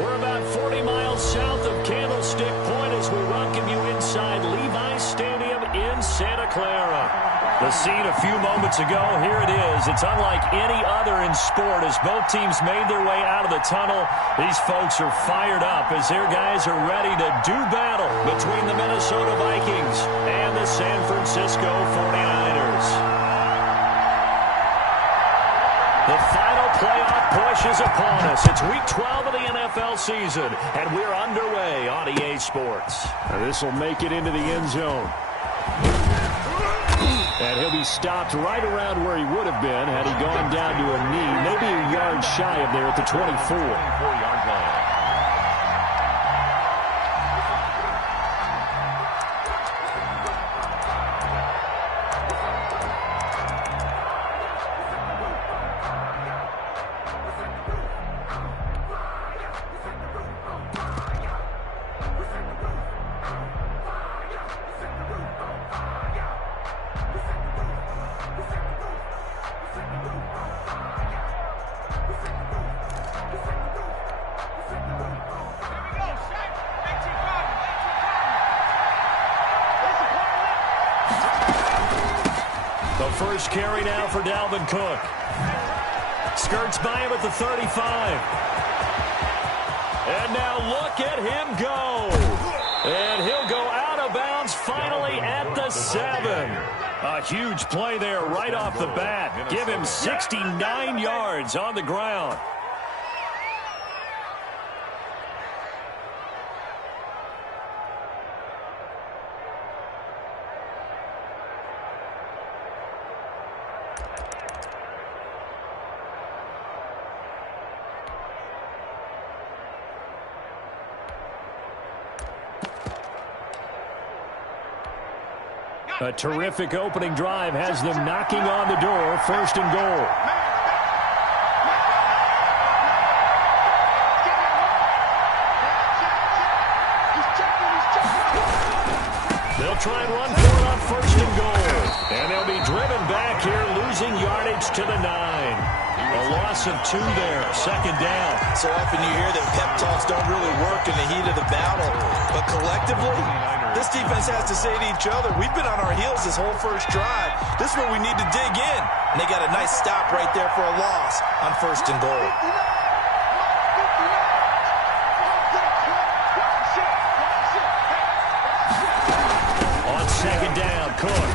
We're about 40 miles south of Candlestick Point as we welcome you inside Levi's Stadium in Santa Clara. The scene a few moments ago, here it is. It's unlike any other in sport as both teams made their way out of the tunnel. These folks are fired up as their guys are ready to do battle between the Minnesota Vikings and the San Francisco 49ers. The final playoff push is upon us. It's week 12 of the NFL season, and we're underway on EA Sports. This will make it into the end zone. And he'll be stopped right around where he would have been had he gone down to a knee, maybe a yard shy of there at the 24-yard line. First carry now for Dalvin Cook. Skirts by him at the 35. And now look at him go. And he'll go out of bounds finally at the 7. A huge play there right off the bat. Give him 69 yards on the ground. A terrific opening drive has them knocking on the door, first and goal. They'll try and run for it on first and goal. And they'll be driven back here, losing yardage to the 9. A loss of 2 there, second down. So often you hear that pep talks don't really work in the heat of the battle, but collectively, this defense has to say to each other, we've been on our heels this whole first drive. This is where we need to dig in. And they got a nice stop right there for a loss on first and goal. On second down, Cook.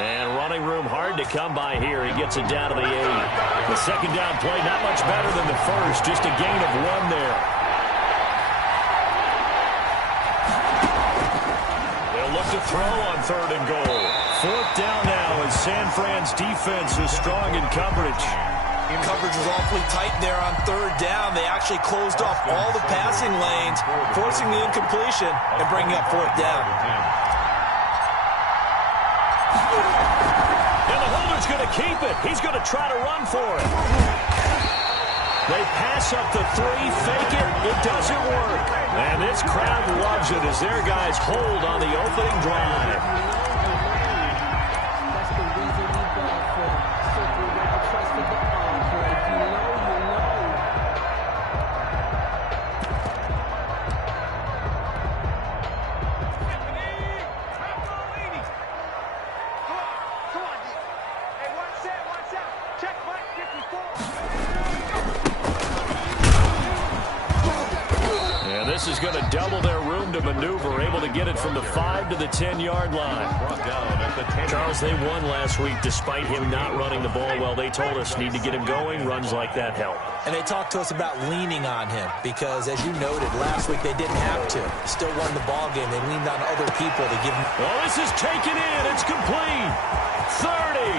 And running room hard to come by here. He gets it down to the 8. The second down play not much better than the first. Just a gain of 1 there. Look to throw on third and goal. Fourth down now as San Fran's defense is strong in coverage. Coverage was awfully tight there on third down. They actually closed off all the passing lanes, forcing the incompletion and bringing up fourth down. And the holder's going to keep it. He's going to try to run for it. They pass up the 3, fake it, it doesn't work. And this crowd loves it as their guys hold on the opening drive. This is going to double their room to maneuver, able to get it from the 5 to the 10-yard line. Charles, they won last week despite him not running the ball well. They told us need to get him going. Runs like that help. And they talked to us about leaning on him because, as you noted, last week they didn't have to. Still won the ball game. They leaned on other people to give him. Oh, this is taken in. It's complete. 30,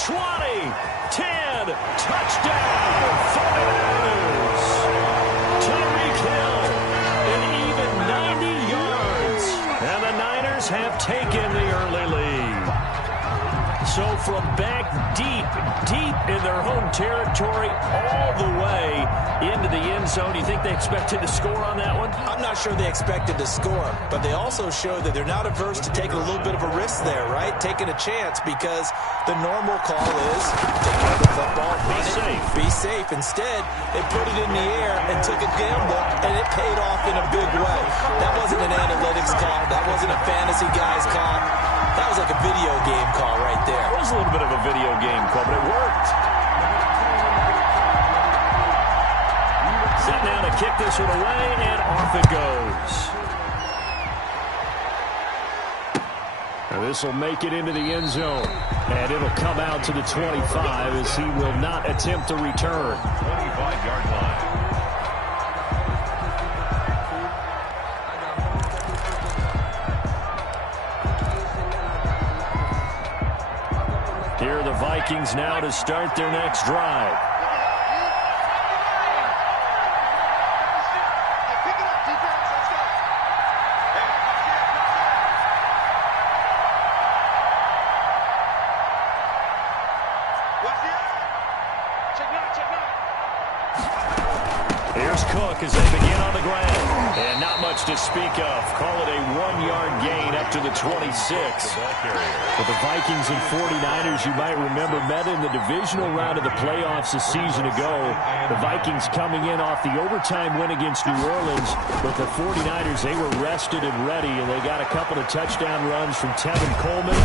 20, 10. Touchdown. 49ers. Tyreek Hill. Have taken the early lead. So from back deep in their home territory all the way into the end zone. You think they expected to score on that one? I'm not sure they expected to score, but they also showed that they're not averse to taking a little bit of a risk there, right? Taking a chance, because the normal call is take care of the football, be safe. Instead, they put it in the air and took a gamble, and it paid off in a big way. That wasn't an analytics call. That wasn't a fantasy guy's call. That was like a video game call right there. It was a little bit of a video game call, but it worked. Set now to kick this one away, and off it goes. And this will make it into the end zone. And it'll come out to the 25 as he will not attempt to return. 25-yard line. Here are the Vikings now to start their next drive. Here's Cook as they begin on the ground. And not much to speak of. Call it a 1-yard gain up to the 26. For the Vikings and 49ers, you might remember, met in the divisional round of the playoffs a season ago. The Vikings coming in off the overtime win against New Orleans. But the 49ers, they were rested and ready, and they got a couple of touchdown runs from Tevin Coleman.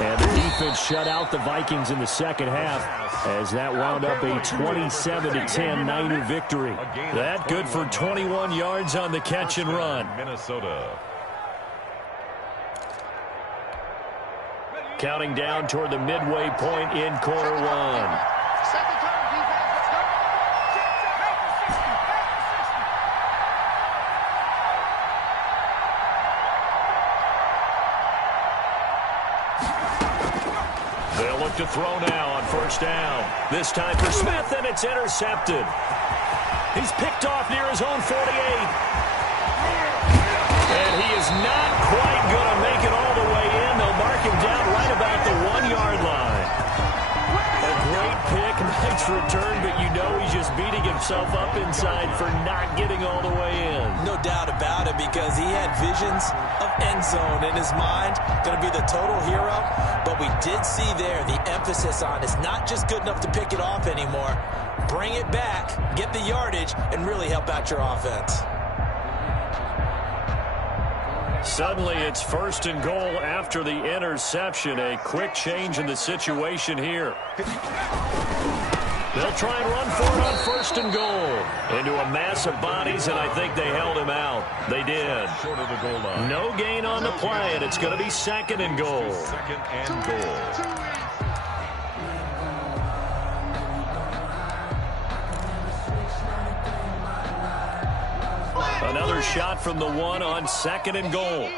And the defense shut out the Vikings in the second half as that wound up a 27-10 Niner victory. That good for 21 yards on the catch and run. Minnesota. Counting down toward the midway point in quarter one. They'll look to throw now on first down. This time for Smith, and it's intercepted. He's picked off near his own 48. And he is not quite going to make it all the way in. They'll mark him down right about the 1-yard line. A great pick, nice return, but you know he's just beating himself up inside for not getting all the way in. No doubt about it, because he had visions of end zone in his mind. Going to be the total hero. But we did see there the emphasis on it's not just good enough to pick it off anymore. Bring it back, get the yardage, and really help out your offense. Suddenly it's first and goal after the interception. A quick change in the situation here. They'll try and run for it on first and goal. Into a mass of bodies, and I think they held him out. They did. Short of the goal line. No gain on the play, and it's going to be second and goal. Second and goal. Another shot from the one on second and goal.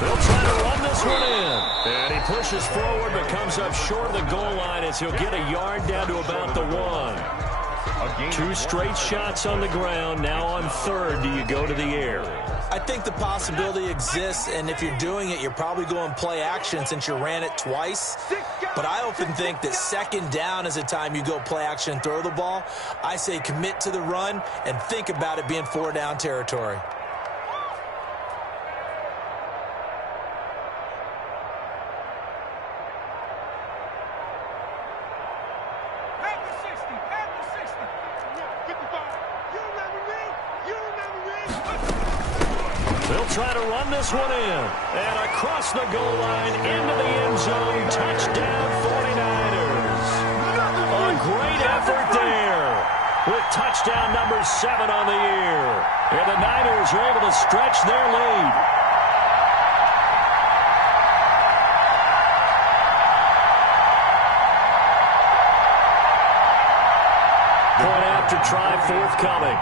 They'll try to run this one in. And he pushes forward but comes up short of the goal line as he'll get a yard down to about the 1. 2 straight shots on the ground. Now on third, do you go to the air? I think the possibility exists, and if you're doing it, you're probably going play action since you ran it twice. But I often think that second down is a time you go play action and throw the ball. I say commit to the run and think about it being 4-down territory. They'll try to run this one in. And across the goal line into the end zone. Touchdown 49ers. A great effort there with touchdown number 7 on the year. And the Niners are able to stretch their lead. Point after try forthcoming.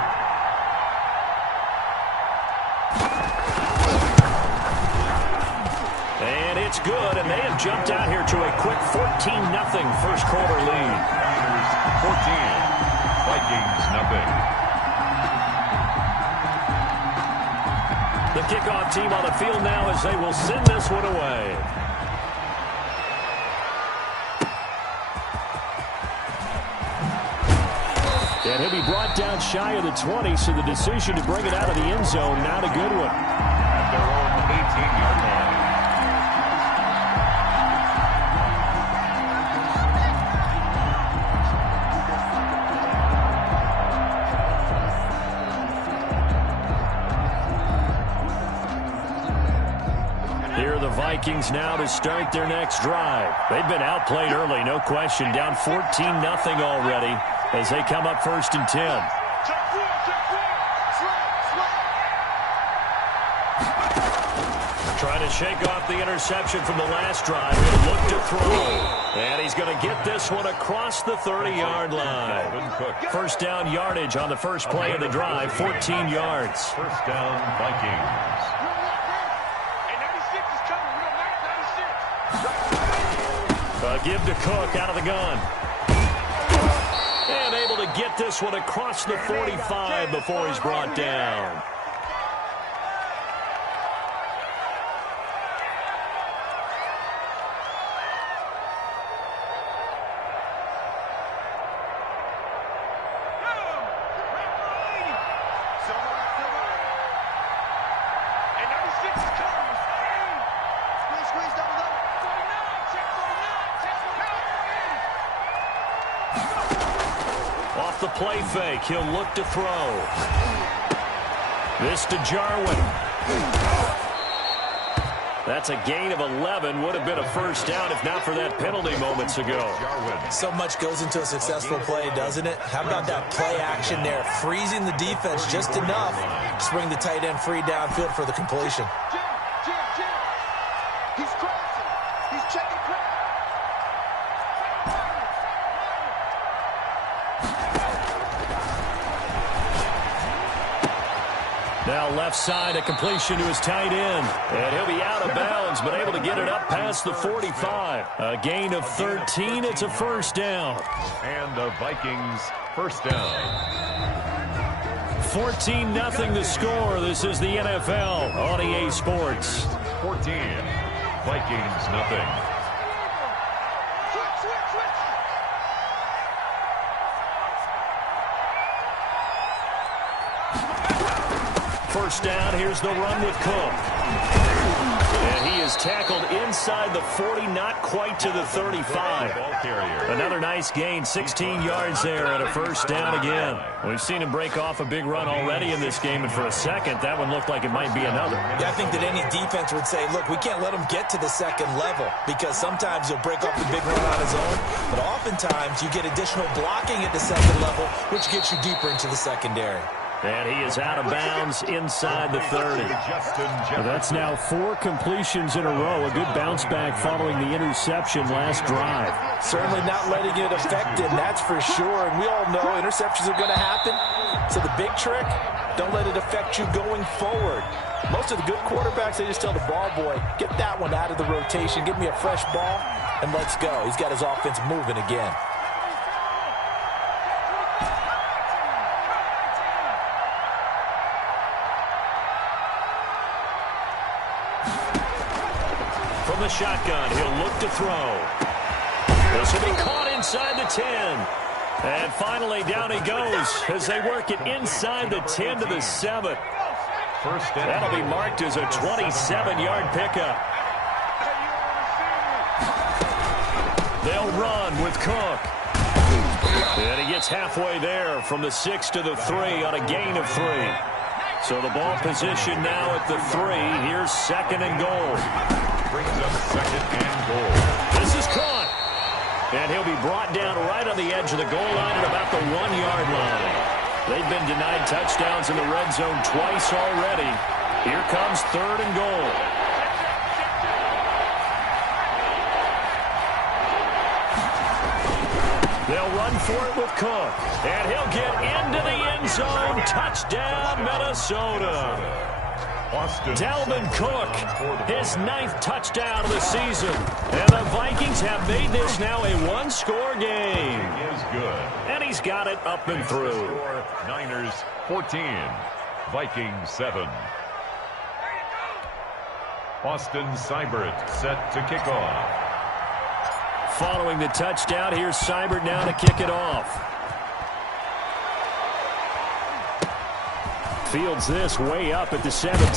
And it's good, and they have jumped out here to a quick 14-0 first quarter lead. 14, Vikings nothing. The kickoff team on the field now as they will send this one away. And he'll be brought down shy of the 20, so the decision to bring it out of the end zone, not a good one. At their own 18-yard line. Here are the Vikings now to start their next drive. They've been outplayed early, no question. Down 14-0 already as they come up 1st and 10. Trying to shake off the interception from the last drive. He'll look to throw. And he's going to get this one across the 30-yard line. First down yardage on the first play of the drive, 14 yards. First down, Vikings. Give to Cook out of the gun. And able to get this one across the 45 before he's brought down. The play fake. He'll look to throw. This to Jarwin. That's a gain of 11. Would have been a first down if not for that penalty moments ago. So much goes into a successful play, doesn't it? How about that play action there? Freezing the defense just enough to bring the tight end free downfield for the completion. He's crossing. He's checking crack. Now left side, a completion to his tight end. And he'll be out of bounds, but able to get it up past the 45. A gain of 13. It's a first down. And the Vikings first down. 14-0 the score. This is the NFL on EA Sports. 14. Vikings nothing. First down, here's the run with Cook. And he is tackled inside the 40, not quite to the 35. Another nice gain, 16 yards there and a first down again. We've seen him break off a big run already in this game, and for a second, that one looked like it might be another. Yeah, I think that any defense would say, look, we can't let him get to the second level because sometimes he'll break off the big run on his own, but oftentimes you get additional blocking at the second level, which gets you deeper into the secondary. And he is out of bounds inside the 30. That's now 4 completions in a row. A good bounce back following the interception last drive. Certainly not letting it affect him, that's for sure. And we all know interceptions are going to happen. So the big trick, don't let it affect you going forward. Most of the good quarterbacks, they just tell the ball boy, get that one out of the rotation, give me a fresh ball, and let's go. He's got his offense moving again. From the shotgun, he'll look to throw. This will be caught inside the 10. And finally, down he goes as they work it inside the 10 to the 7. That'll be marked as a 27-yard pickup. They'll run with Cook. And he gets halfway there from the 6 to the 3 on a gain of 3. So the ball position now at the 3. Here's second and goal. Brings up second and goal. This is caught. And he'll be brought down right on the edge of the goal line at about the 1-yard line. They've been denied touchdowns in the red zone twice already. Here comes third and goal. They'll run for it with Cook. And he'll get into the end zone. Touchdown, Minnesota. Dalvin Cook, his 9th touchdown of the season. And the Vikings have made this now a one-score game. Is good. And he's got it up and through. Niners 14, Vikings 7. Austin Seibert set to kick off. Following the touchdown, here's Seibert now to kick it off. Fields this way up at the 17. And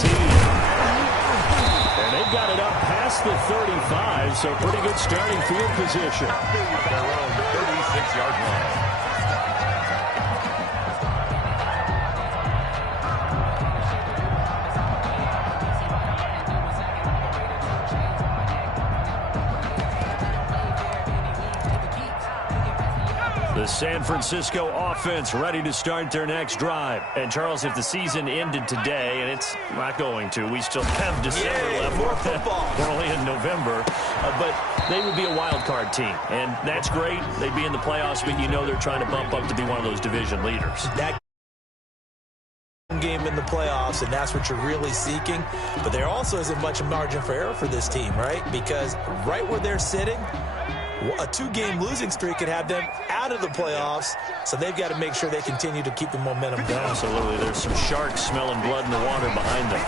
they've got it up past the 35, so pretty good starting field position. Their own 36-yard line. The San Francisco offense ready to start their next drive. And, Charles, if the season ended today, and it's not going to, we still have December left. More football. We're only in November. But they would be a wild card team. And that's great. They'd be in the playoffs, but you know they're trying to bump up to be one of those division leaders. That game in the playoffs, and that's what you're really seeking. But there also isn't much margin for error for this team, right? Because right where they're sitting, a two-game losing streak could have them out of the playoffs, so they've got to make sure they continue to keep the momentum going. Absolutely. There's some sharks smelling blood in the water behind them.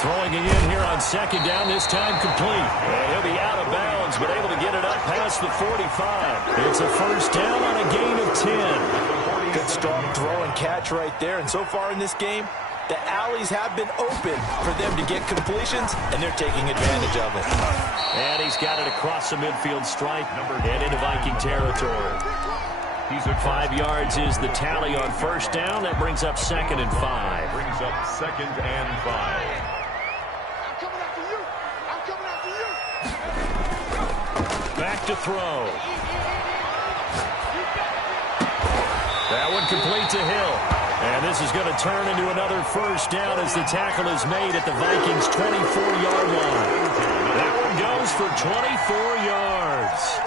Throwing it in here on second down, this time complete. And he'll be out of bounds, but able to get it up past the 45. It's a first down on a gain of 10. Good strong throw and catch right there. And so far in this game, the alleys have been open for them to get completions, and they're taking advantage of it. And he's got it across the midfield stripe and into Viking territory. 5 yards is the tally on first down. That brings up 2nd and 5. Brings up 2nd and 5. I'm coming after you. I'm coming after you. Back to throw. That one complete to Hill. And this is going to turn into another first down as the tackle is made at the Vikings' 24-yard line. That one goes for 24 yards.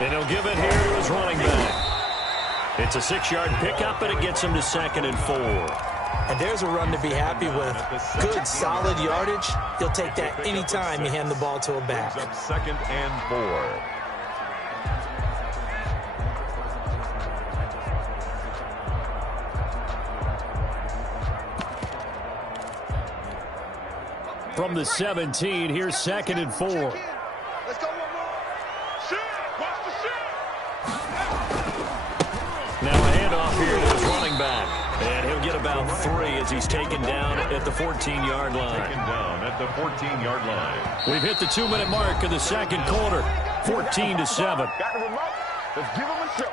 And he'll give it here to his running back. It's a 6-yard pickup, and it gets him to 2nd and 4. And there's a run to be happy with. Good, solid yardage. He'll take that anytime you hand the ball to a back. 2nd and 4. From the 17, here's 2nd and 4. Let's go one more. Shit. Watch the shit. Now a handoff here to his running back. And he'll get about 3 as he's taken down at the 14-yard line. Taken down at the 14-yard line. We've hit the 2-minute mark of the second quarter. 14-7. Got the remote. Let's give him a show.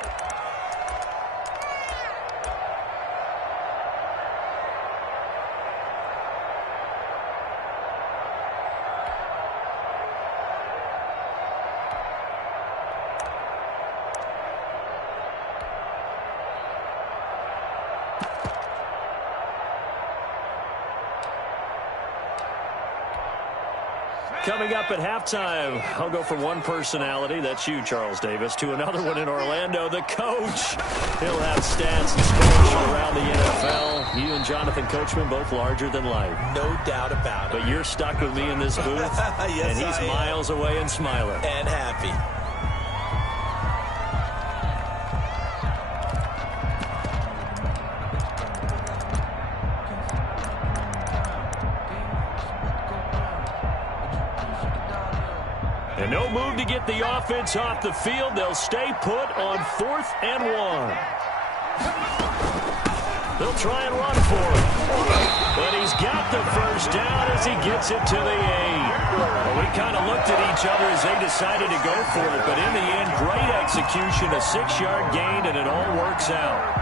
Coming up at halftime, I'll go from one personality, that's you, Charles Davis, to another one in Orlando, the coach. He'll have stats and scores from around the NFL. You and Jonathan Coachman, both larger than life. No doubt about it. But you're stuck with me in this booth, Yes, and he's miles away and smiling. And happy. And no move to get the offense off the field. They'll stay put on 4th and 1. They'll try and run for it. But he's got the first down as he gets it to the 8. Well, we kind of looked at each other as they decided to go for it. But in the end, great execution, a 6-yard gain, and it all works out.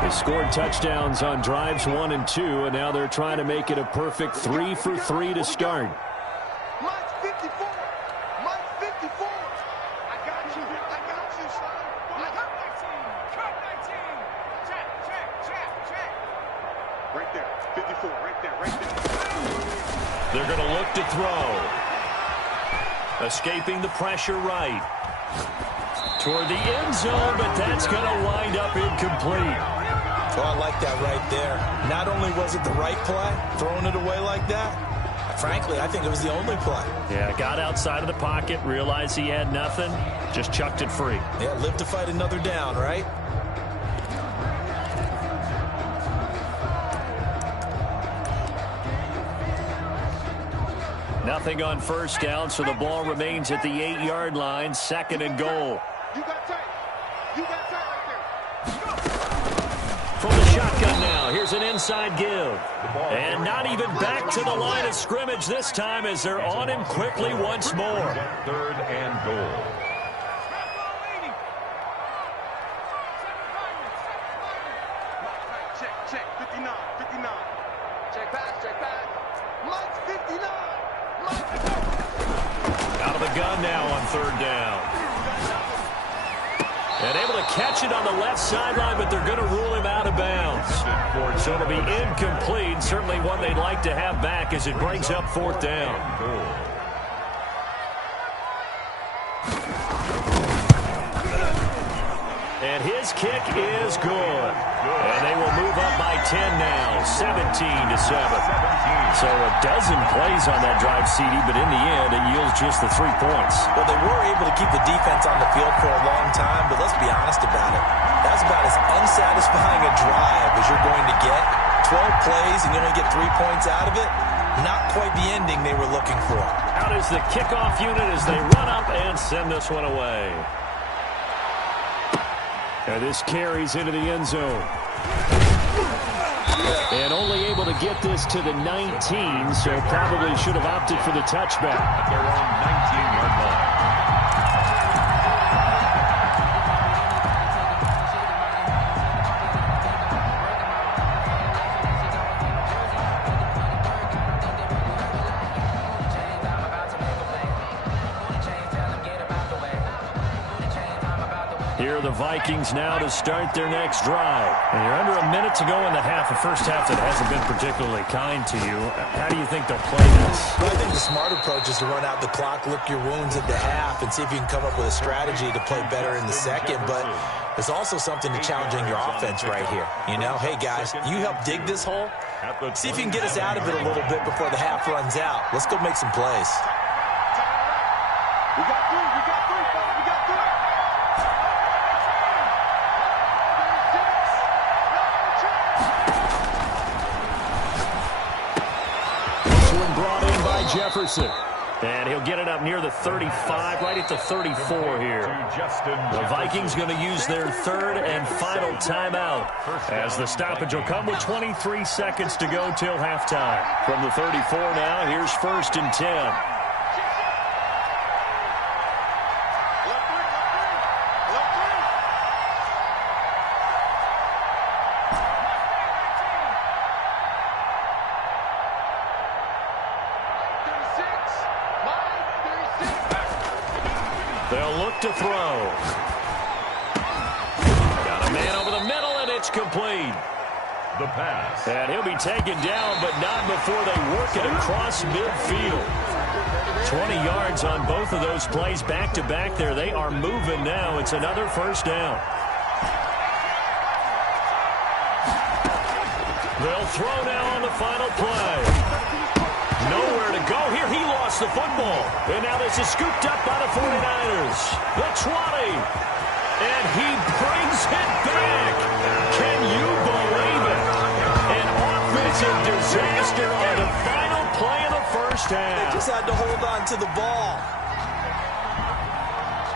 They scored touchdowns on drives 1 and 2, and now they're trying to make it a perfect 3 for 3 to start. Mike's 54. Mike's 54. I got you. I got you, son. I got 19. Cut 19. Check. Right there. 54. Right there. They're going to look to throw. Escaping the pressure right. Toward the end zone, but that's going to wind up incomplete. Oh, I like that right there. Not only was it the right play, throwing it away like that, I Frankly, I think it was the only play. Yeah, got outside of the pocket, realized he had nothing, just chucked it free. Yeah, live to fight another down, right? Nothing on first down, so the ball remains at the 8-yard line, 2nd and goal. You got tight. You got tight right there. From the shotgun now, here's an inside give. And not even back to the line of scrimmage this time as they're on him quickly once more. 3rd and goal. Check, 59, 59. Check back. Mike's 59. Out of the gun now on 3rd down. And able to catch it on the left sideline, but they're going to rule him out of bounds. So it'll be incomplete. Certainly one they'd like to have back as it brings up 4th down. And his kick is good. And they will move up by 10 now, 17-7. So a dozen plays on that drive, CD, but in the end, it yields just the 3 points. Well, they were able to keep the defense on the field for a long time, but let's be honest about it. That's about as unsatisfying a drive as you're going to get. 12 plays and you only get 3 points out of it. Not quite the ending they were looking for. Out is the kickoff unit as they run up and send this one away. And this carries into the end zone. And only able to get this to the 19, so probably should have opted for the touchback. They're on 19-yard line. Here are the Vikings now to start their next drive. And you're under a minute to go in the half, a first half that hasn't been particularly kind to you. How do you think they'll play this? Well, I think the smart approach is to run out the clock, lick your wounds at the half, and see if you can come up with a strategy to play better in the second. But there's also something to challenging your offense right here. You know, hey, guys, you help dig this hole. See if you can get us out of it a little bit before the half runs out. Let's go make some plays. We got three, fellas. We got three. Jefferson. And he'll get it up near the 35, right at the 34 here. The Vikings going to use their 3rd and final timeout as the stoppage will come with 23 seconds to go till halftime. From the 34 now, here's 1st and 10. They'll look to throw. Got a man over the middle, and it's complete. The pass. And he'll be taken down, but not before they work it across midfield. 20 yards on both of those plays back-to-back there. They are moving now. It's another first down. They'll throw now on the final play. Nowhere to go here. He lost the football. And now this is scooped up by the 49ers. The 20. And he brings it back. Can you believe it? An offensive disaster on the final play of the first half. They just had to hold on to the ball.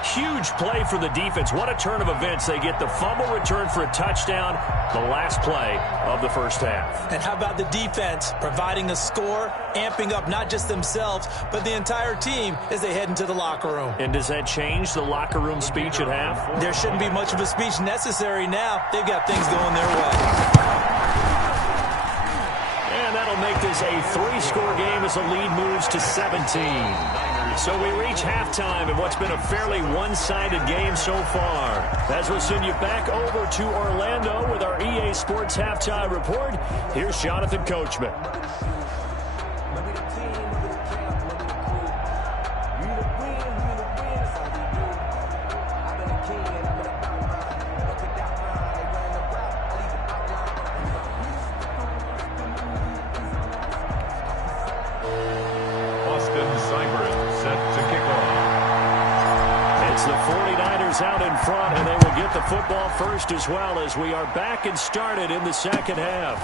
Huge play for the defense. What a turn of events. They get the fumble return for a touchdown, the last play of the first half. And how about the defense providing a score, amping up not just themselves, but the entire team as they head into the locker room. And does that change the locker room speech at half? There shouldn't be much of a speech necessary now. They've got things going their way. And that'll make this a 3-score game as the lead moves to 17. So we reach halftime in what's been a fairly one-sided game so far. As we'll send you back over to Orlando with our EA Sports Halftime Report, here's Jonathan Coachman. It's the 49ers out in front, and they will get the football first as well as we are back and started in the second half.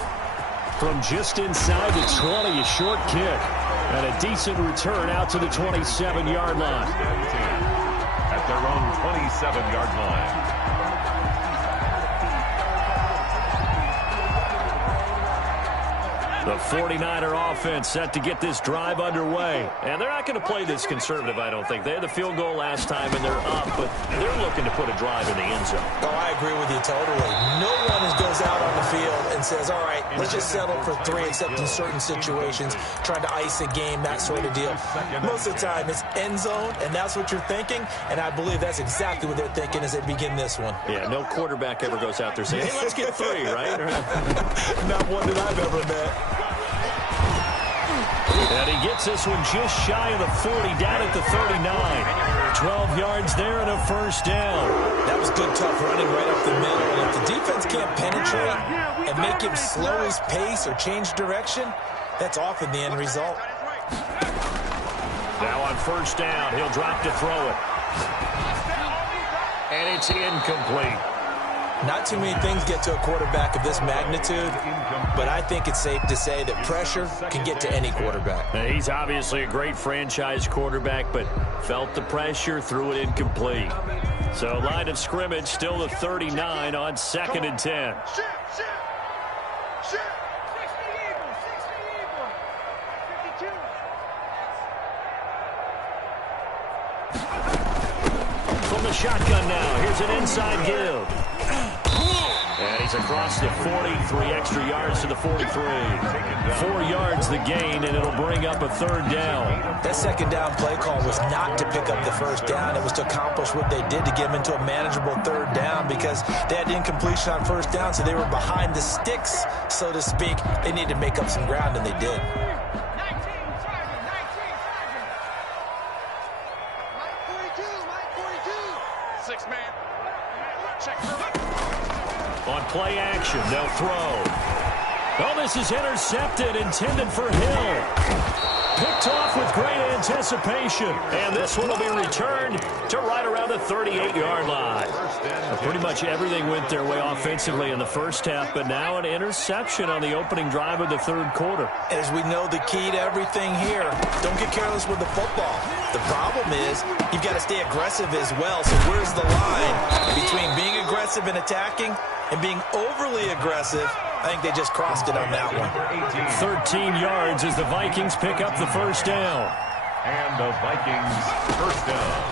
From just inside the 20, a short kick. And a decent return out to the 27-yard line. At their own 27-yard line. The 49er offense set to get this drive underway. And they're not going to play this conservative, I don't think. They had the field goal last time, and they're up, but they're looking to put a drive in the end zone. Oh, I agree with you totally. No one goes out on the field and says, all right, let's just settle for 3, except in certain situations, trying to ice a game, that sort of deal. Most of the time, it's end zone, and that's what you're thinking, and I believe that's exactly what they're thinking as they begin this one. Yeah, no quarterback ever goes out there saying, hey, let's get 3, right? Not one that I've ever met. And he gets this one just shy of the 40, down at the 39. 12 yards there and a first down. That was good, tough running right up the middle. And if the defense can't penetrate and make him slow his pace or change direction, that's often the end result. Now on first down, he'll drop to throw it. And it's incomplete. Not too many things get to a quarterback of this magnitude, but I think it's safe to say that pressure can get to any quarterback. Now, he's obviously a great franchise quarterback, but felt the pressure, threw it incomplete. So line of scrimmage, still the 39 on 2nd and 10. Shit. 60 Eagles. 52. From the shotgun now, here's an inside give. And he's across the 40, 3 extra yards to the 43. 4 yards the gain, and it'll bring up a third down. That second down play call was not to pick up the first down. It was to accomplish what they did to get them into a manageable third down because they had incompletion on first down, so they were behind the sticks, so to speak. They needed to make up some ground, and they did. 19 Sergeant. 19 Sergeant. Mike 42. 6-man. Check for it. On play action, they'll throw. Oh, this is intercepted, intended for Hill. Picked off with great anticipation. And this one will be returned to right around the 38-yard line. Pretty much everything went their way offensively in the first half, but now an interception on the opening drive of the third quarter. As we know, the key to everything here, don't get careless with the football. The problem is you've got to stay aggressive as well. So where's the line between being aggressive and attacking and being overly aggressive? I think they just crossed it on that one. 13 yards as the Vikings pick up the first down. And the Vikings first down.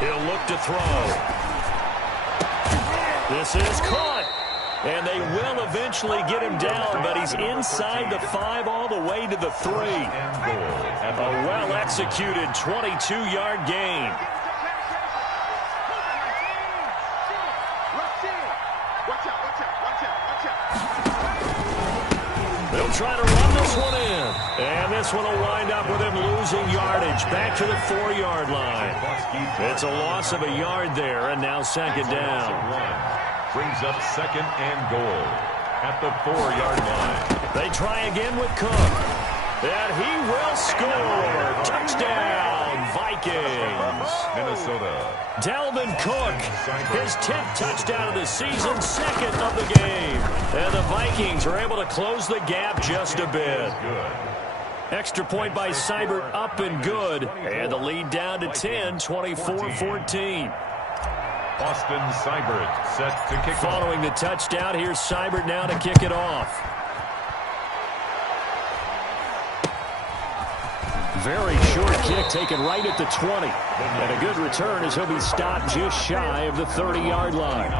He'll look to throw. This is caught. And they will eventually get him down, but he's inside the 5 all the way to the 3. A well-executed 22-yard gain. They'll try to run this one in. And this one will wind up with him losing yardage back to the 4-yard line. It's a loss of a yard there, and now second down. Brings up second and goal at the 4-yard line. They try again with Cook. And he will score. Touchdown, Vikings. Minnesota. Dalvin Cook, his 10th touchdown of the season, second of the game. And the Vikings are able to close the gap just a bit. Extra point by Seibert, up and good. And the lead down to 10, 24-14. Austin Seibert set to kick off. Following the touchdown, here's Seibert now to kick it off. Very short kick taken right at the 20. And a good return as he'll be stopped just shy of the 30-yard line.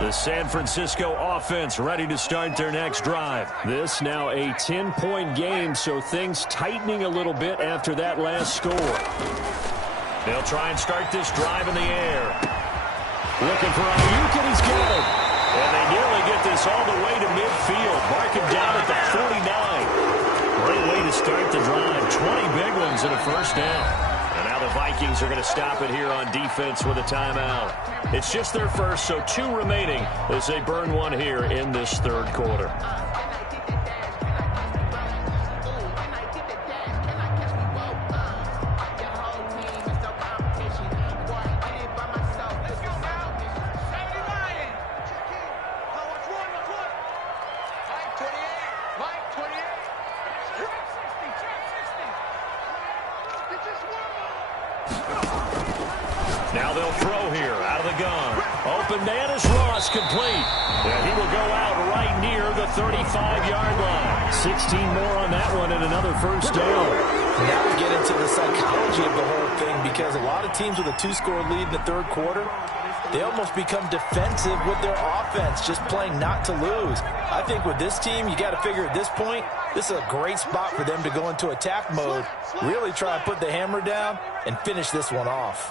The San Francisco offense ready to start their next drive. This now a 10-point game, so things tightening a little bit after that last score. They'll try and start this drive in the air. Looking for Ayuk, and he's got it. And they nearly get this all the way to midfield. Mark him down at the 49. Great way to start the drive. 20 big ones and a first down. And now the Vikings are going to stop it here on defense with a timeout. It's just their first, so 2 remaining as they burn one here in this third quarter. Now they'll throw here out of the gun. Open man is Ross, complete. And he will go out right near the 35-yard line. 16 more on that one and another first down. Now we get into the psychology of the whole thing, because a lot of teams with a 2-score lead in the third quarter, they almost become defensive with their offense, just playing not to lose. I think with this team, you got to figure at this point, this is a great spot for them to go into attack mode, really try and put the hammer down and finish this one off.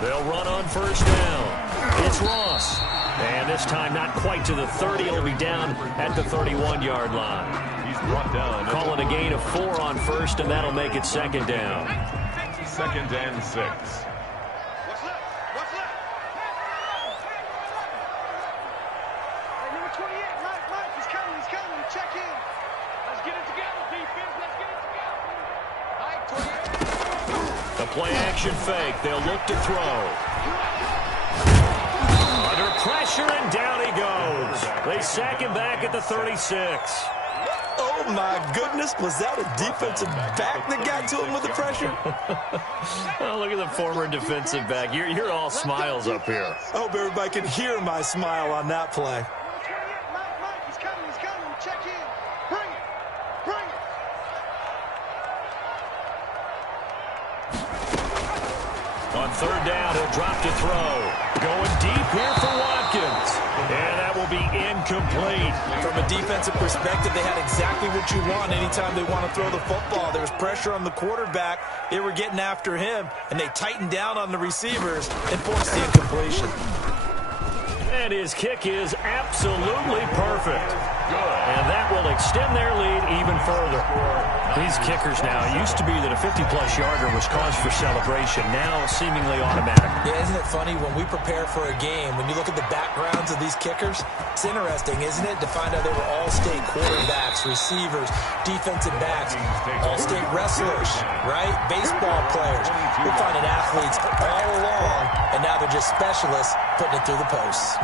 They'll run on first down. It's Ross. And this time not quite to the 30. It'll be down at the 31-yard line. He's brought down. Call it a gain of 4 on first, and that'll make it second down. 2nd and 6. What's left? What's left? Hey, number 28, Mike, he's coming. Check in. Let's get it together, defense. Let's get it together. Mike, 28. The play-action fake. They'll look to throw. Under pressure, and down he goes. They sack him back at the 36. Oh, my goodness. Was that a defensive back that got to him with the pressure? Oh, look at the former defensive back. You're all smiles up here. I hope everybody can hear my smile on that play. Number 28, Mike, he's coming. Check in. Bring it. On third down, he'll drop to throw. Going deep here for Watkins. And that will be incomplete. From a defensive perspective, they had exactly what you want anytime they want to throw the football. There was pressure on the quarterback. They were getting after him, and they tightened down on the receivers and forced the incompletion. And his kick is absolutely perfect. And that will extend their lead even further. These kickers now, it used to be that a 50-plus yarder was cause for celebration. Now seemingly automatic. Yeah, isn't it funny when we prepare for a game, when you look at the backgrounds of these kickers, it's interesting, isn't it, to find out they were all-state quarterbacks, receivers, defensive backs, all-state wrestlers, right? Baseball players. We're finding athletes all along, and now they're just specialists putting it through the posts.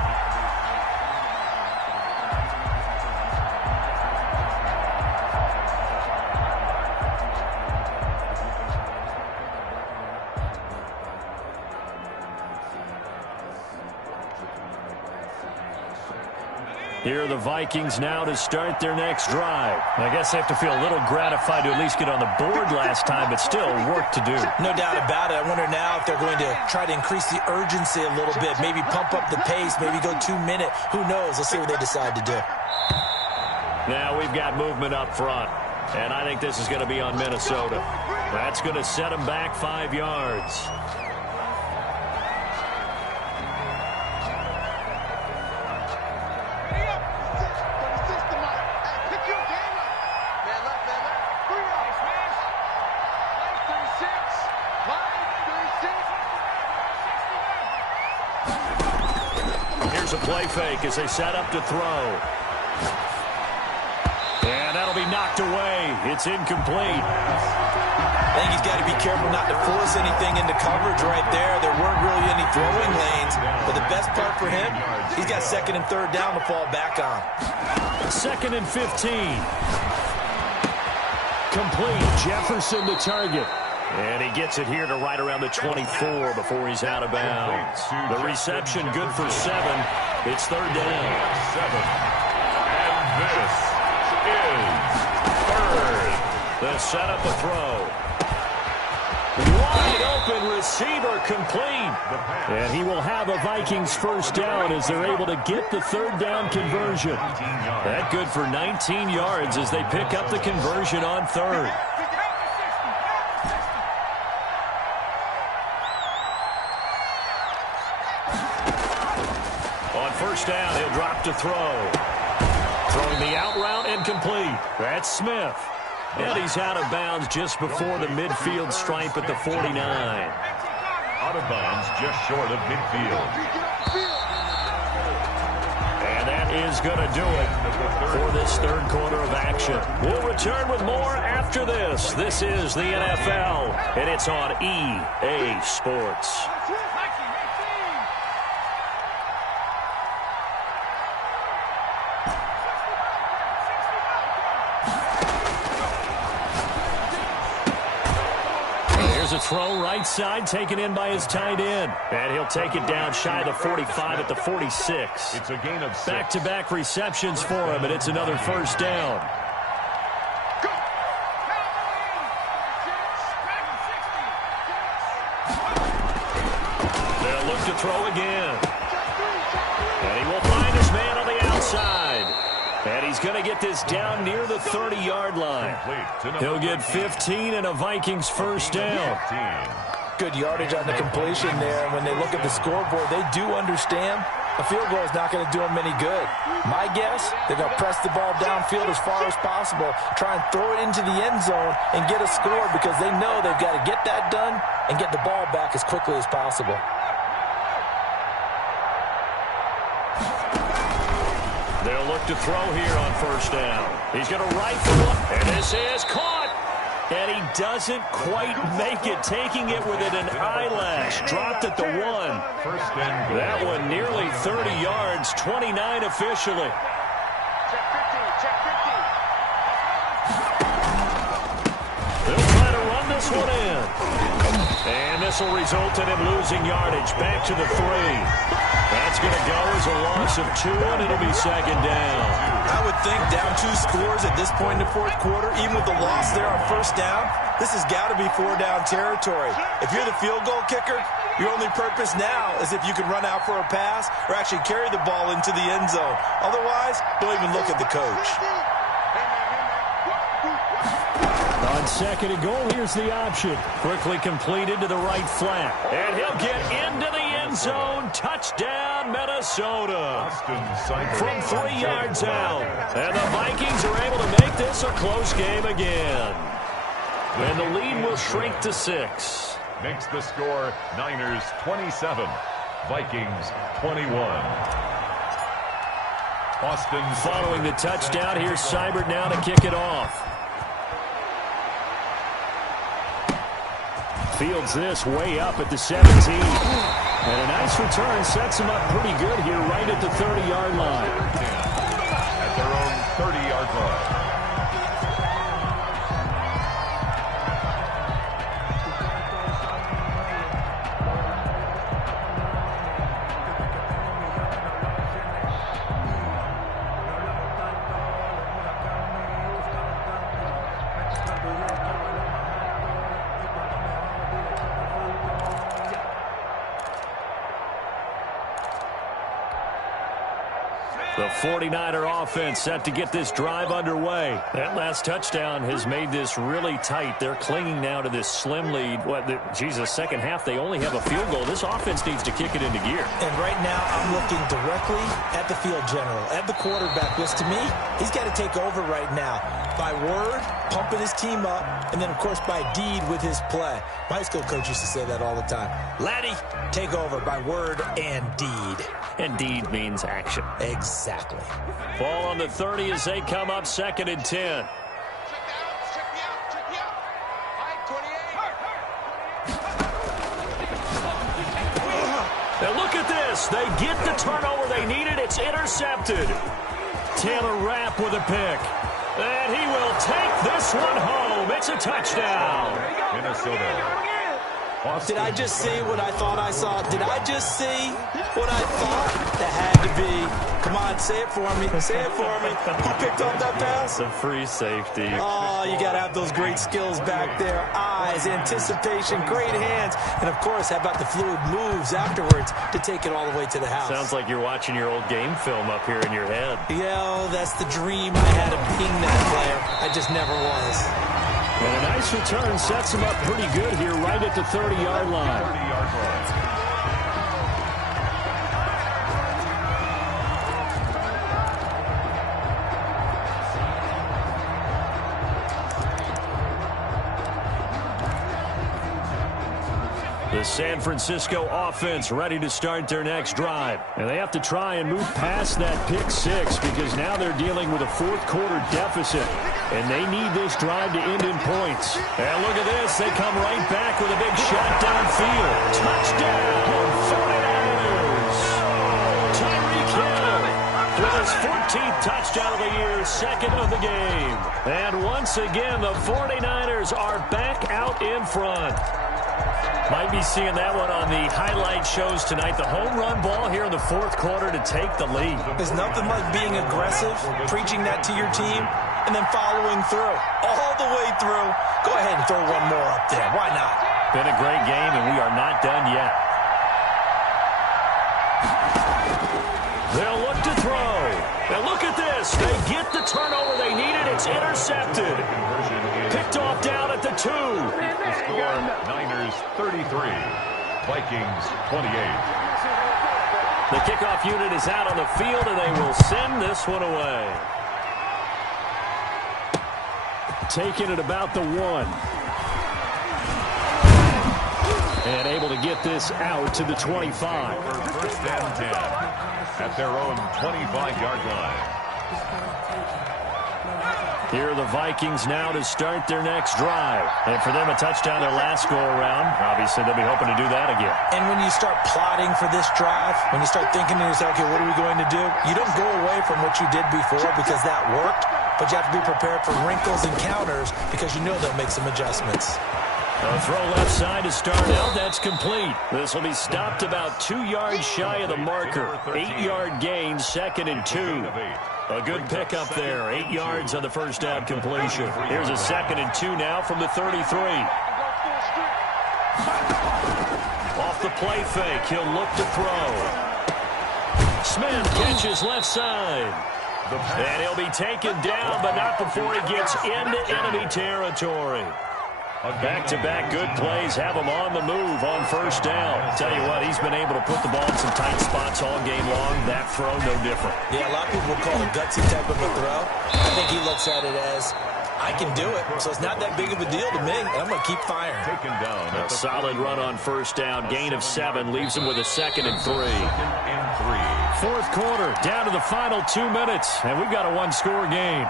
Here are the Vikings now to start their next drive. I guess they have to feel a little gratified to at least get on the board last time, but still work to do. No doubt about it. I wonder now if they're going to try to increase the urgency a little bit, maybe pump up the pace, maybe go 2-minute. Who knows? Let's see what they decide to do. Now we've got movement up front, and I think this is going to be on Minnesota. That's going to set them back 5 yards. Here's a play fake as they set up to throw. And that'll be knocked away. It's incomplete. I think he's got to be careful not to force anything into coverage right there. There weren't really any throwing lanes. But the best part for him, he's got 2nd and 3rd down to fall back on. 2nd and 15. Complete. Jefferson to target. And he gets it here to right around the 24 before he's out of bounds. The reception good for 7. It's 3rd down. 7. And this is 3rd. The setup, a throw. Wide open receiver, complete. And he will have a Vikings first down as they're able to get the 3rd down conversion. That good for 19 yards as they pick up the conversion on 3rd. On first down, he'll drop to throw. Throwing the out route and complete. That's Smith. And he's out of bounds just before the midfield stripe at the 49. Out of bounds just short of midfield. And that is going to do it for this third quarter of action. We'll return with more after this. This is the NFL, and it's on EA Sports. Here's a throw right side taken in by his tight end. And he'll take it down shy of the 45 at the 46. It's a gain of 6. Back-to-back receptions for him, and it's another first down. They'll look to throw again. And he will find his man on the outside. And he's going to get this down near the 30-yard line. He'll get 15 and a Vikings first down. Good yardage on the completion there. When they look at the scoreboard, they do understand a field goal is not going to do them any good. My guess, they're going to press the ball downfield as far as possible, try and throw it into the end zone and get a score because they know they've got to get that done and get the ball back as quickly as possible. They'll look to throw here on first down. He's going to rifle up, and this is caught. And he doesn't quite make it, taking it within an eyelash. Dropped at the 1. First and goal. That one nearly 30 yards, 29 officially. Check 15, check 15. They'll try to run this one in. And this will result in him losing yardage. Back to the 3. That's going to go as a loss of 2, and it'll be second down. I would think down 2 scores at this point in the fourth quarter, even with the loss there on first down, this has got to be 4-down territory. If you're the field goal kicker, your only purpose now is if you can run out for a pass or actually carry the ball into the end zone. Otherwise, don't even look at the coach. On second and goal, here's the option. Quickly completed to the right flat. And he'll get into the end zone. Touchdown, Minnesota. From 3 yards out. And the Vikings are able to make this a close game again. And the lead will shrink to 6. Makes the score Niners 27, Vikings 21. Boston following the touchdown. Here's Seibert now to kick it off. Fields this way up at the 17. And a nice return sets him up pretty good here right at the 30-yard line. At their own 30-yard line. The 49er offense set to get this drive underway. That last touchdown has made this really tight. They're clinging now to this slim lead. Second half, they only have a field goal. This offense needs to kick it into gear. And right now, I'm looking directly at the field general, at the quarterback, which to me, he's got to take over right now. By word, pumping his team up, and then, of course, by deed with his play. My high school coach used to say that all the time. Laddie, take over by word and deed. And deed means action. Exactly. Ball on the 30 as they come up second and 10. Check me out, check me out. Now look at this. They get the turnover they needed. It's intercepted. Taylor Rapp with a pick. And he will take this one home. It's a touchdown. Minnesota. Did I just see what I thought I saw? Did I just see what I thought? That had to be. Come on, say it for me. Say it for me. Who picked up that pass? It's a free safety. Oh, you got to have those great skills back there. Eyes, anticipation, great hands. And, of course, how about the fluid moves afterwards to take it all the way to the house? Sounds like you're watching your old game film up here in your head. Yeah, that's the dream I had of being that player. I just never was. And a nice return sets him up pretty good here right at the 30-yard line. 30-yard line. The San Francisco offense ready to start their next drive. And they have to try and move past that pick six because now they're dealing with a fourth-quarter deficit. And they need this drive to end in points. And look at this. They come right back with a big shot downfield. Touchdown, 49ers. Tyreek Hill with his 14th touchdown of the year, second of the game. And once again, the 49ers are back out in front. Might be seeing that one on the highlight shows tonight. The home run ball here in the fourth quarter to take the lead. There's nothing like being aggressive, preaching that to your team, and then following through. All the way through. Go ahead and throw one more up there. Why not? Been a great game, and we are not done yet. They'll look to throw. And look at this. They get the turnover they needed. It's intercepted. Picked off down at the 2. The score, Niners 33, Vikings 28. The kickoff unit is out on the field, and they will send this one away. Taking it about the 1. And able to get this out to the 25. First and 10 at their own 25-yard line. Here are the Vikings now to start their next drive. And for them, a touchdown their last go-around. Obviously, they'll be hoping to do that again. And when you start plotting for this drive, when you start thinking to yourself, okay, what are we going to do? You don't go away from what you did before because that worked, but you have to be prepared for wrinkles and counters because you know they'll make some adjustments. A throw left side to start out. That's complete. This will be stopped about 2 yards shy of the marker. 8-yard gain, 2nd and 2. A good pickup there. 8 yards on the first down completion. Here's a 2nd and 2 now from the 33. Off the play fake, he'll look to throw. Smith catches left side. And he'll be taken down, but not before he gets into enemy territory. Back-to-back good plays have him on the move on first down. Tell you what, he's been able to put the ball in some tight spots all game long. That throw, no different. Yeah, a lot of people call it gutsy type of a throw. I think he looks at it as, I can do it, so it's not that big of a deal to me, and I'm going to keep firing. Taken down. A solid run on first down. Gain of 7 leaves him with a 2nd and 3. Fourth quarter, down to the final 2 minutes, and we've got a one-score game.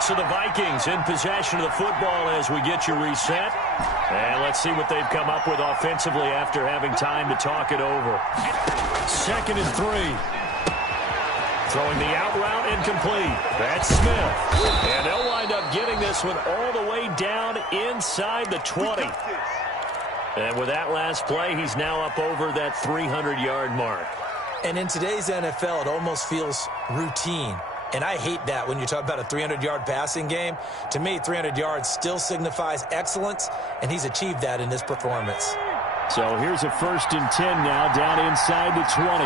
So the Vikings in possession of the football as we get you reset. And let's see what they've come up with offensively after having time to talk it over. 2nd and 3. Throwing the out route incomplete. That's Smith. And they'll wind up getting this one all the way down inside the 20. And with that last play, he's now up over that 300-yard mark. And in today's NFL, it almost feels routine. And I hate that when you talk about a 300-yard passing game. To me, 300 yards still signifies excellence, and he's achieved that in this performance. So here's a 1st and 10 now down inside the 20.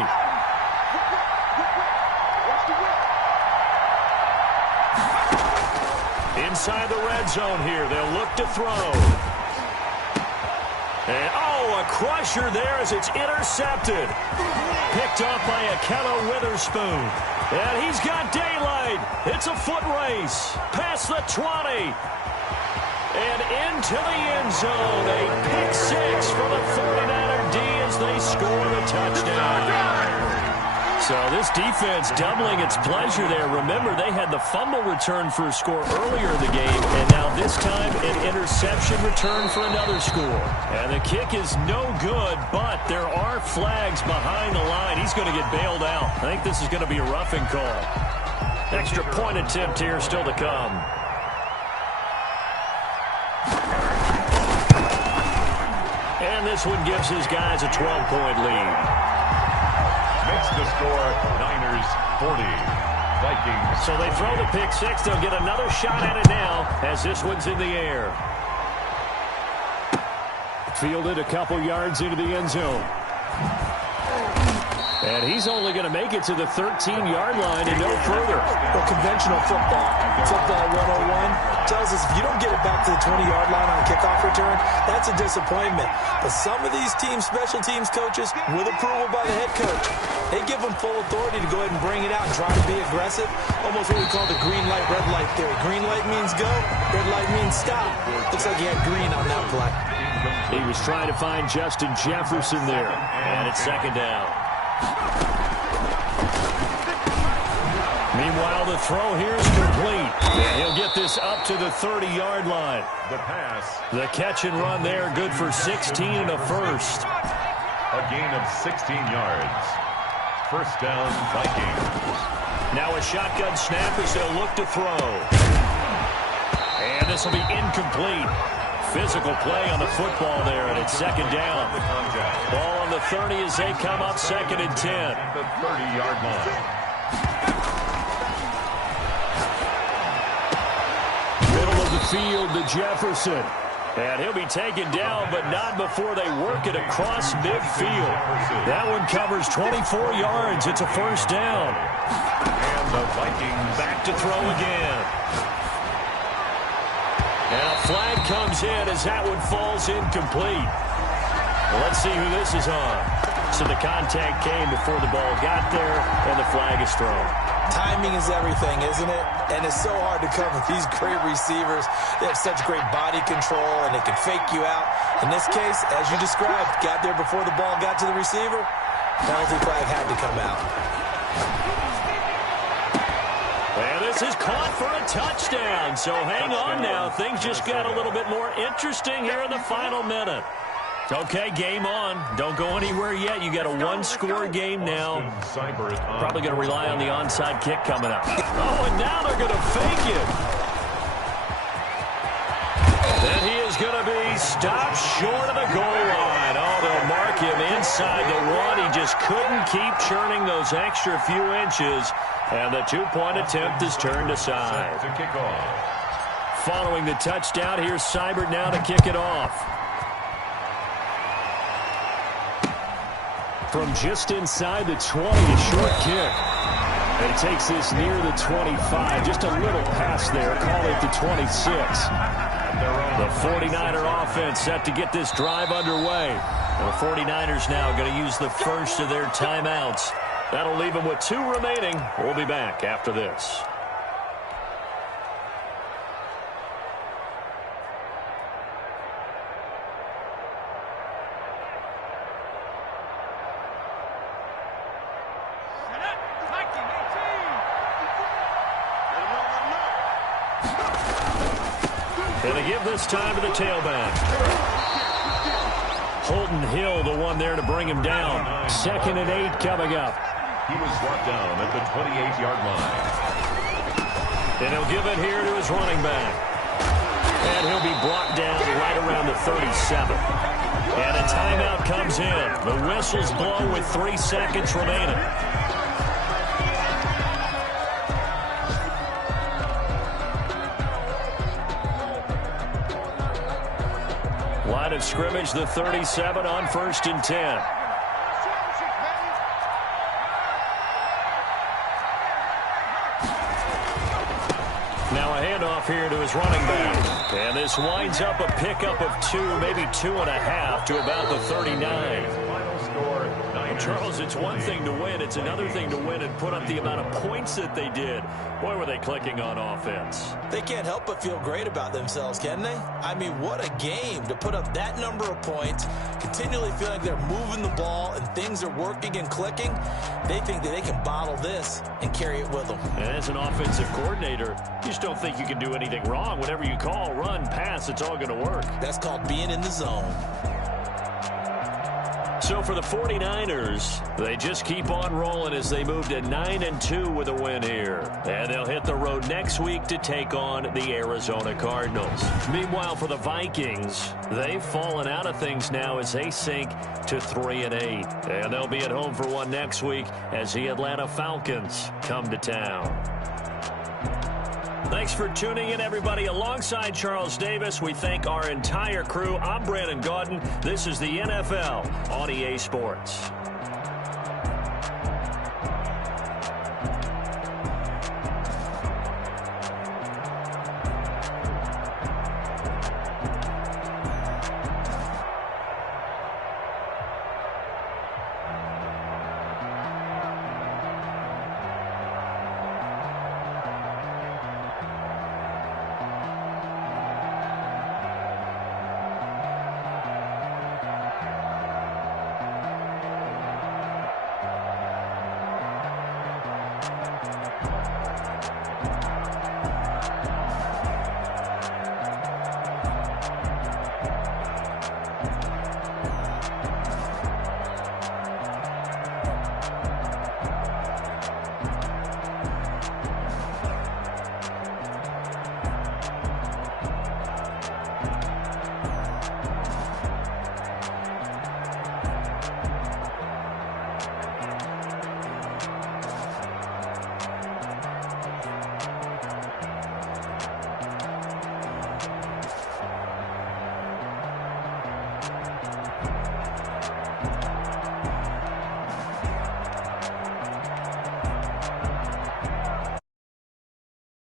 Inside the red zone here. They'll look to throw. And, a crusher there as it's intercepted. Picked off by Akello Witherspoon. And he's got daylight. It's a foot race. Past the 20. And into the end zone. A pick 6 for the 49er D as they score the touchdown. So this defense doubling its pleasure there. Remember, they had the fumble return for a score earlier in the game, and now this time an interception return for another score. And the kick is no good, but there are flags behind the line. He's going to get bailed out. I think this is going to be a roughing call. Extra point attempt here still to come. And this one gives his guys a 12-point lead. Makes the score Niners 40, Vikings. So they throw the pick 6. They'll get another shot at it now as this one's in the air. Fielded a couple yards into the end zone. And he's only going to make it to the 13-yard line and no further. Well, conventional football 101, tells us if you don't get it back to the 20-yard line on a kickoff return, that's a disappointment. But some of these teams, special teams coaches, with approval by the head coach, they give them full authority to go ahead and bring it out and try to be aggressive. Almost what we call the green light, red light theory. Green light means go, red light means stop. Looks like he had green on that play. He was trying to find Justin Jefferson there. And it's second down. Meanwhile, the throw here is complete. And he'll get this up to the 30-yard line. The pass. The catch and run there, good for 16 and a first. A gain of 16 yards. First down, Vikings. Now a shotgun snap as they'll look to throw. And this will be incomplete. Physical play on the football there, and it's second down. Ball on the 30 as they come up second and 10. At the 30-yard line. Middle of the field to Jefferson. And he'll be taken down, but not before they work it across midfield. That one covers 24 yards. It's a first down. And the Vikings back to throw again. And a flag comes in as that one falls incomplete. Well, let's see who this is on. So the contact came before the ball got there, and the flag is thrown. Timing is everything, isn't it? And it's so hard to cover these great receivers. They have such great body control, and they can fake you out. In this case, as you described, got there before the ball got to the receiver. Penalty flag had to come out. And this is caught for a touchdown. So hang on now. Things just got a little bit more interesting here in the final minute. Okay, game on. Don't go anywhere yet. You got a one-score game now. Probably going to rely on the onside kick coming up. Oh, and now they're going to fake it. And he is going to be stopped short of the goal line. Oh, they'll mark him inside the one. He just couldn't keep churning those extra few inches. And the two-point attempt is turned aside. To kick off. Following the touchdown, here's Seibert now to kick it off. From just inside the 20, a short kick. And he takes this near the 25. Just a little pass there. Call it the 26. The 49er offense set to get this drive underway. And the 49ers now going to use the first of their timeouts. That'll leave them with 2 remaining. We'll be back after this. Going to give this time to the tailback. Holton Hill, the one there to bring him down. 2nd and 8 coming up. He was brought down at the 28-yard line. And he'll give it here to his running back. And he'll be brought down right around the 37. And a timeout comes in. The whistles blow with 3 seconds remaining. Line of scrimmage, the 37 on 1st and 10. Now a handoff here to his running back. And this winds up a pickup of 2, maybe 2.5 to about the 39. Final score, Well, Charles, it's one thing to win. It's another thing to win and put up the amount of points that they did. Boy, were they clicking on offense. They can't help but feel great about themselves, can they? I mean, what a game to put up that number of points, continually feeling like they're moving the ball and things are working and clicking. They think that they can bottle this and carry it with them. And as an offensive coordinator, you just don't think you can do anything wrong. Whatever you call, run, pass, it's all going to work. That's called being in the zone. So for the 49ers, they just keep on rolling as they move to 9-2 with a win here. And they'll hit the road next week to take on the Arizona Cardinals. Meanwhile, for the Vikings, they've fallen out of things now as they sink to 3-8. And they'll be at home for one next week as the Atlanta Falcons come to town. Thanks for tuning in, everybody. Alongside Charles Davis, we thank our entire crew. I'm Brandon Gaudin. This is the NFL on EA Sports.